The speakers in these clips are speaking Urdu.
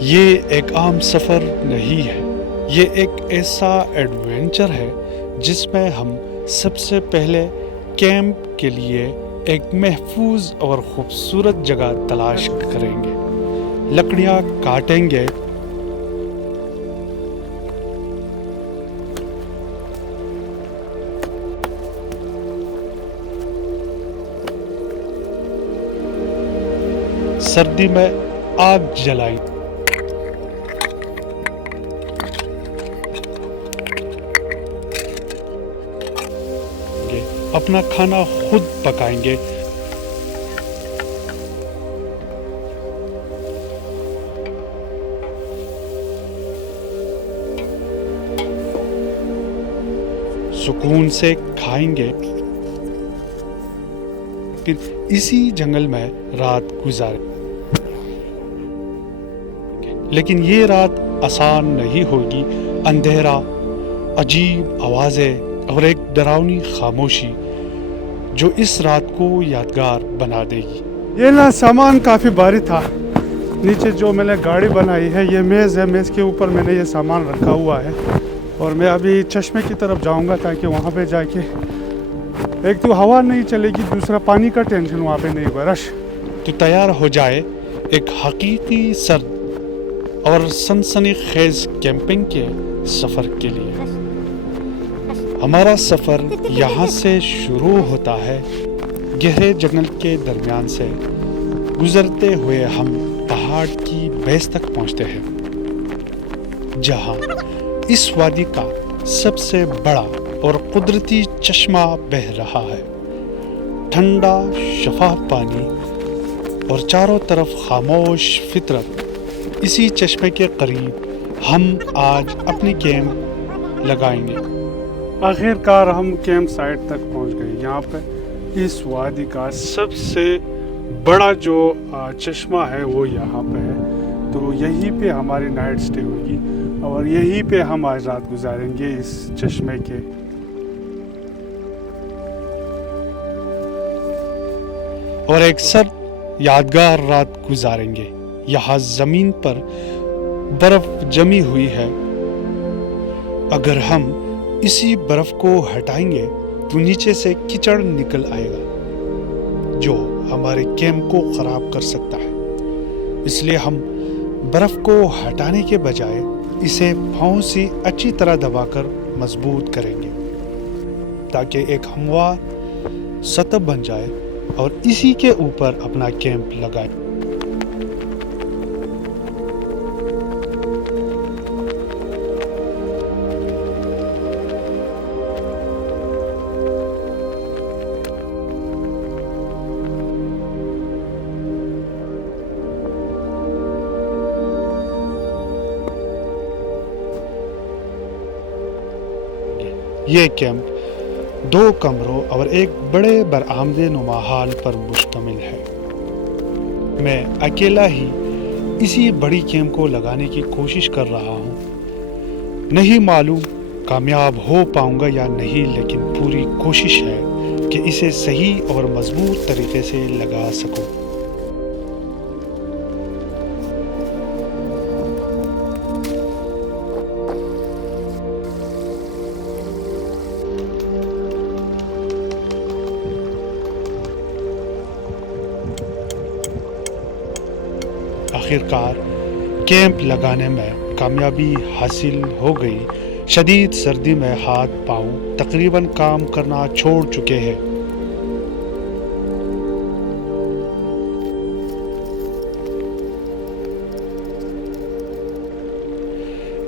یہ ایک عام سفر نہیں ہے، یہ ایک ایسا ایڈونچر ہے جس میں ہم سب سے پہلے کیمپ کے لیے ایک محفوظ اور خوبصورت جگہ تلاش کریں گے، لکڑیاں کاٹیں گے، سردی میں آگ جلائیں گے، اپنا کھانا خود پکائیں گے، سکون سے کھائیں گے، پھر اسی جنگل میں رات گزاریں گے۔ لیکن یہ رات آسان نہیں ہوگی، اندھیرا، عجیب آوازیں اور ایک ڈراؤنی خاموشی جو اس رات کو یادگار بنا دے گی۔ یہ نا سامان کافی بھاری تھا، نیچے جو میں نے گاڑی بنائی ہے یہ میز ہے، میز کے اوپر میں نے یہ سامان رکھا ہوا ہے، اور میں ابھی چشمے کی طرف جاؤں گا تاکہ وہاں پہ جا کے ایک تو ہوا نہیں چلے گی، دوسرا پانی کا ٹینشن وہاں پہ نہیں ہوگا، رش تو تیار ہو جائے ایک حقیقی سرد اور سنسنی خیز کیمپنگ کے سفر کے لیے۔ ہمارا سفر یہاں سے شروع ہوتا ہے، گہرے جنگل کے درمیان سے گزرتے ہوئے ہم پہاڑ کی بیس تک پہنچتے ہیں، جہاں اس وادی کا سب سے بڑا اور قدرتی چشمہ بہہ رہا ہے، ٹھنڈا شفاف پانی اور چاروں طرف خاموش فطرت۔ اسی چشمے کے قریب ہم آج اپنی کیمپ لگائیں گے۔ آخر کار ہم کیمپ سائٹ تک پہنچ گئے۔ یہاں پہ اس وادی کا سب سے بڑا جو چشمہ ہے وہ یہاں پہ ہے، تو یہیں پہ ہماری نائٹ سٹے ہوگی اور یہیں پہ ہم آج رات گزاریں گے اس چشمے کے۔ اور ایک سرد یادگار رات گزاریں گے۔ یہاں زمین پر برف جمی ہوئی ہے، اگر ہم اسی برف کو ہٹائیں گے تو نیچے سے کیچڑ نکل آئے گا جو ہمارے کیمپ کو خراب کر سکتا ہے، اس لیے ہم برف کو ہٹانے کے بجائے اسے پاؤں سے اچھی طرح دبا کر مضبوط کریں گے تاکہ ایک ہموار سطح بن جائے، اور اسی کے اوپر اپنا کیمپ لگائیں۔ یہ کیمپ 2 کمروں اور ایک بڑے برآمدے نما ہال پر مشتمل ہے۔ میں اکیلا ہی اسی بڑی کیمپ کو لگانے کی کوشش کر رہا ہوں، نہیں معلوم کامیاب ہو پاؤں گا یا نہیں، لیکن پوری کوشش ہے کہ اسے صحیح اور مضبوط طریقے سے لگا سکوں۔ آخرکار کیمپ لگانے میں کامیابی حاصل ہو گئی۔ شدید سردی میں ہاتھ پاؤں تقریباً کام کرنا چھوڑ چکے ہیں۔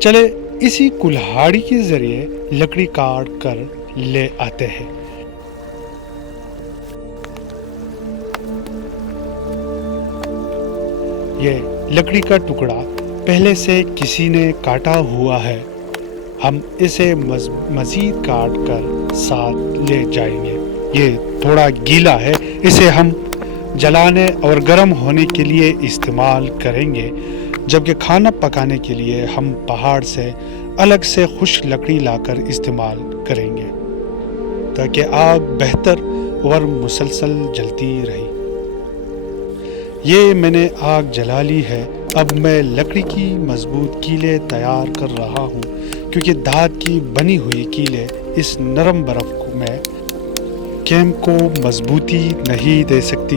چلے اسی کلہاڑی کے ذریعے لکڑی کاٹ کر لے آتے ہیں۔ یہ لکڑی کا ٹکڑا پہلے سے کسی نے کاٹا ہوا ہے، ہم اسے مزید کاٹ کر ساتھ لے جائیں گے۔ یہ تھوڑا گیلا ہے، اسے ہم جلانے اور گرم ہونے کے لیے استعمال کریں گے، جبکہ کھانا پکانے کے لیے ہم پہاڑ سے الگ سے خشک لکڑی لا کر استعمال کریں گے تاکہ آگ بہتر اور مسلسل جلتی رہے۔ یہ میں نے آگ جلا لی ہے اب میں لکڑی کی مضبوط کیلیں تیار کر رہا ہوں کیونکہ دھات کی بنی ہوئی کیلیں اس نرم برف میں کیمپ کو مضبوطی نہیں دے سکتی۔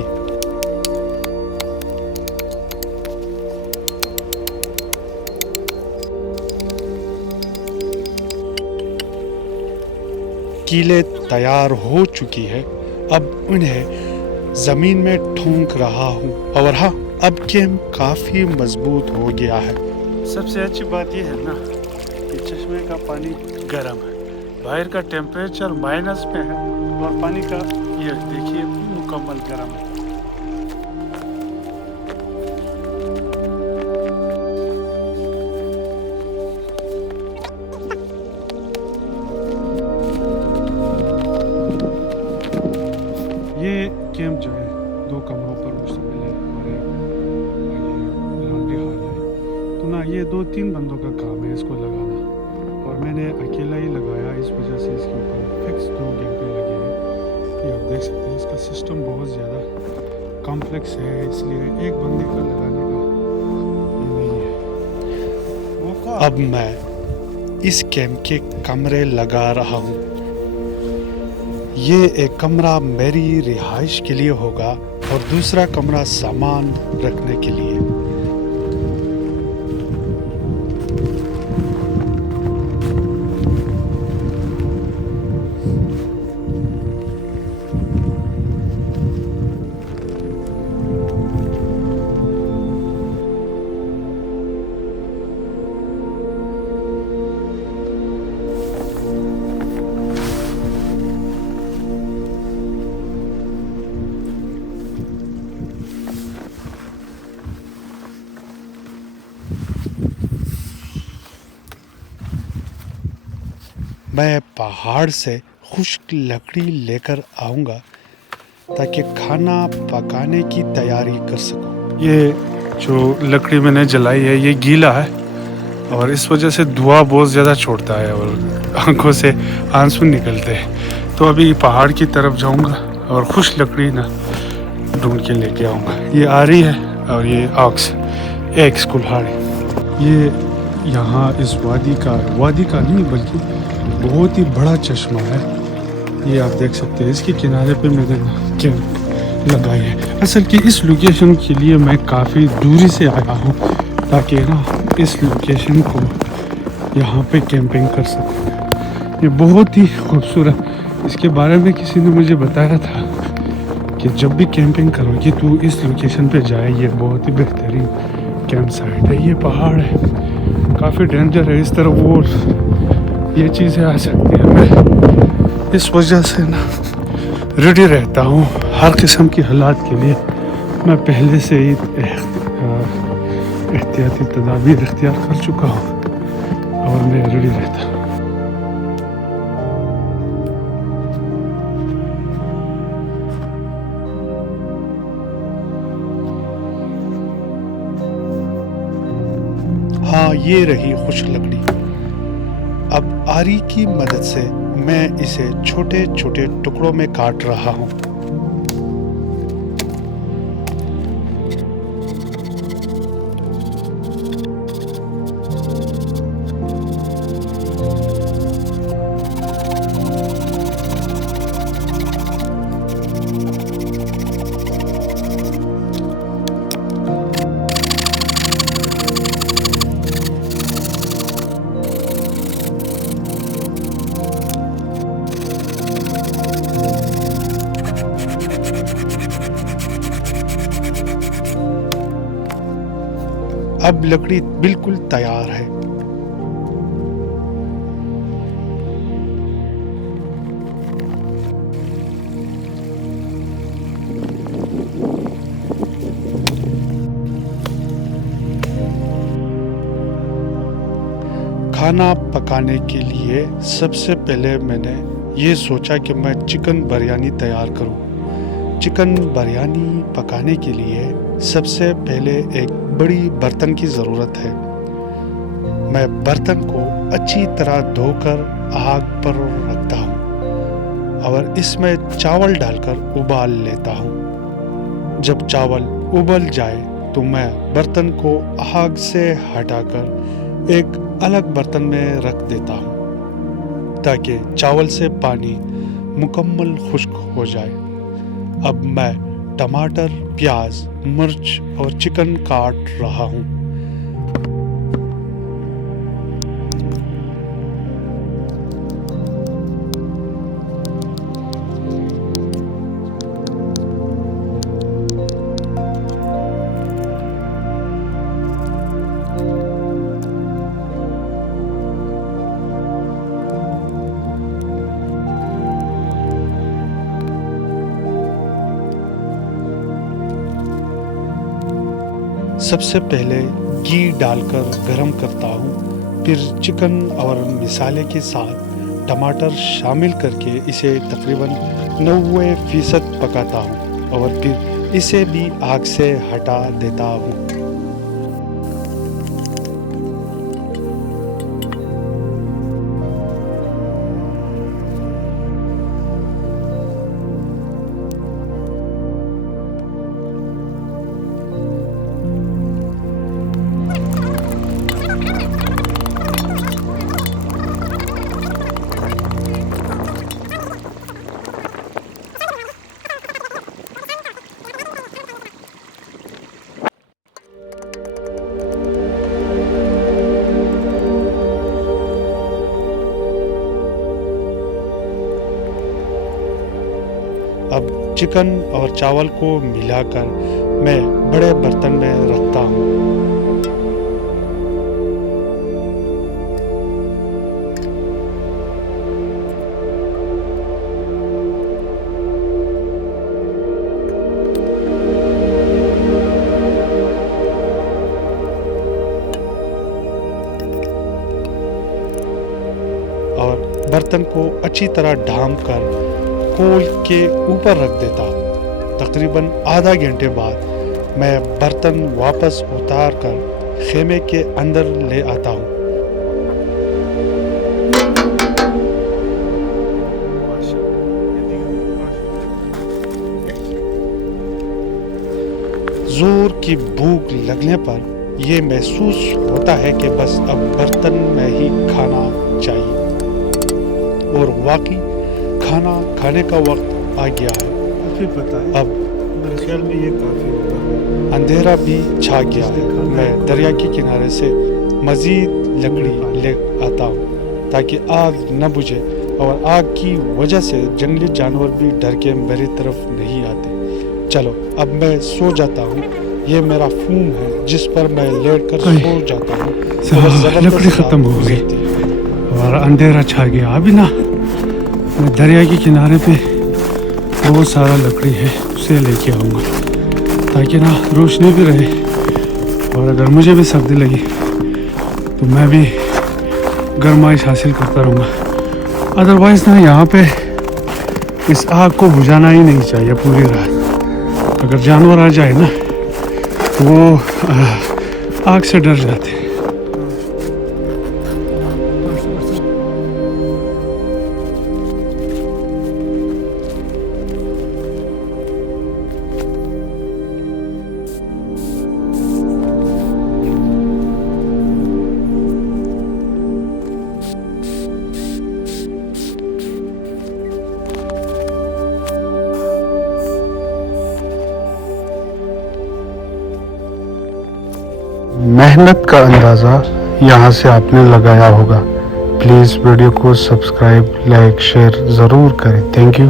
کیلیں تیار ہو چکی ہے، اب انہیں زمین میں ٹھونک رہا ہوں اور ہاں اب کیمپ کافی مضبوط ہو گیا ہے۔ سب سے اچھی بات یہ ہے نا کہ چشمے کا پانی گرم ہے، باہر کا ٹیمپریچر مائنس میں ہے اور پانی کا یہ دیکھیے مکمل گرم ہے۔ یہ کیمپ جو ہے 2 کمروں پر مشتمل ہے اور ایک لانڈری ہال ہے، تو نا یہ 2-3 بندوں کا کام ہے اس کو لگانا، اور میں نے اکیلا ہی لگایا، اس وجہ سے اس کے اوپر فکس 2 گھنٹے لگے ہیں۔ یہ آپ دیکھ سکتے ہیں اس کا سسٹم بہت زیادہ کمپلیکس ہے، اس لیے ایک بندے کا لگانے کا یہ نہیں ہے۔ اب میں اس کیمپ کے کمرے لگا رہا ہوں۔ یہ ایک کمرہ میری رہائش کے لیے ہوگا اور دوسرا کمرہ سامان رکھنے کے لیے۔ میں پہاڑ سے خشک لکڑی لے کر آؤں گا تاکہ کھانا پکانے کی تیاری کر سکوں۔ یہ جو لکڑی میں نے جلائی ہے یہ گیلا ہے اور اس وجہ سے دھواں بہت زیادہ چھوڑتا ہے اور آنکھوں سے آنسو نکلتے ہیں، تو ابھی پہاڑ کی طرف جاؤں گا اور خشک لکڑی نا ڈھونڈ کے لے کے آؤں گا۔ یہ آری ہے اور یہ آکس ایکس کلہاڑی۔ یہ یہاں اس وادی کا نہیں بلکہ بہت ہی بڑا چشمہ ہے، یہ آپ دیکھ سکتے ہیں، اس کے کنارے پہ میں نے کیمپ لگائی ہے۔ اصل کی اس لوکیشن کے لیے میں کافی دوری سے آیا ہوں تاکہ نا اس لوکیشن کو یہاں پہ کیمپنگ کر سکوں۔ یہ بہت ہی خوبصورت، اس کے بارے میں کسی نے مجھے بتایا تھا کہ جب بھی کیمپنگ کرو گی تو اس لوکیشن پہ جائے، یہ بہت ہی بہترین کیمپ سائٹ ہے۔ یہ پہاڑ ہے، کافی ڈینجر ہے، اس طرف وہ یہ چیزیں آ سکتی ہیں، میں اس وجہ سے نا ریڈی رہتا ہوں ہر قسم کی حالات کے لیے۔ میں پہلے سے ہی احتیاطی تدابیر اختیار کر چکا ہوں اور میں ریڈی رہتا ہوں۔ ہاں یہ رہی خشک لکڑی۔ اب آری کی مدد سے میں اسے چھوٹے چھوٹے ٹکڑوں میں کاٹ رہا ہوں۔ اب لکڑی بالکل تیار ہے۔ کھانا پکانے کے لیے سب سے پہلے میں نے یہ سوچا کہ میں چکن بریانی تیار کروں۔ چکن بریانی پکانے کے لیے سب سے پہلے ایک بڑی برتن کی ضرورت ہے۔ میں برتن کو اچھی طرح دھو کر آگ پر رکھتا ہوں اور اس میں چاول ڈال کر ابال لیتا ہوں۔ جب چاول ابل جائے تو میں برتن کو آگ سے ہٹا کر ایک الگ برتن میں رکھ دیتا ہوں تاکہ چاول سے پانی مکمل خشک ہو جائے۔ اب میں ٹماٹر، پیاز، مرچ اور چکن کاٹ رہا ہوں۔ سب سے پہلے گھی ڈال کر گرم کرتا ہوں، پھر چکن اور مسالے کے ساتھ ٹماٹر شامل کر کے اسے تقریباً 90% پکاتا ہوں اور پھر اسے بھی آگ سے ہٹا دیتا ہوں۔ اب چکن اور چاول کو ملا کر میں بڑے برتن میں رکھتا ہوں۔ اور برتن کو اچھی طرح ڈھانپ کر کول کے اوپر رکھ دیتا ہوں۔ تقریباً آدھا گھنٹے بعد میں برتن واپس اتار کر خیمے کے اندر لے آتا ہوں۔ زور کی بھوک لگنے پر یہ محسوس ہوتا ہے کہ بس اب برتن میں ہی کھانا چاہیے، اور واقعی کھانا کھانے کا وقت آ گیا ہے۔ اب میرے خیال میں یہ کافی ہوگا۔ اندھیرا بھی چھا گیا ہے۔ میں دریا کے کنارے سے مزید لکڑی لے آتا ہوں تاکہ آگ نہ بجھے، اور آگ کی وجہ سے جنگلی جانور بھی ڈر کے میری طرف نہیں آتے۔ چلو اب میں سو جاتا ہوں۔ یہ میرا فوم ہے جس پر میں لیٹ کر سو جاتا ہوں۔ لکڑی ختم ہو گئی اور اندھیرا چھا گیا۔ ابھی نا میں دریا کے کنارے پہ بہت سارا لکڑی ہے، اسے لے کے آؤں گا تاکہ نا روشنی بھی رہے، اور اگر مجھے بھی سردی لگی تو میں بھی گرمائش حاصل کرتا رہوں گا۔ ادروائز نا یہاں پہ اس آگ کو بجھانا ہی نہیں چاہیے پوری رات۔ اگر جانور آ جائے نا تو وہ آگ سے ڈر جاتے ہیں۔ محنت کا اندازہ یہاں سے آپ نے لگایا ہوگا۔ پلیز ویڈیو کو سبسکرائب، لائک، شیئر ضرور کریں۔ Thank you.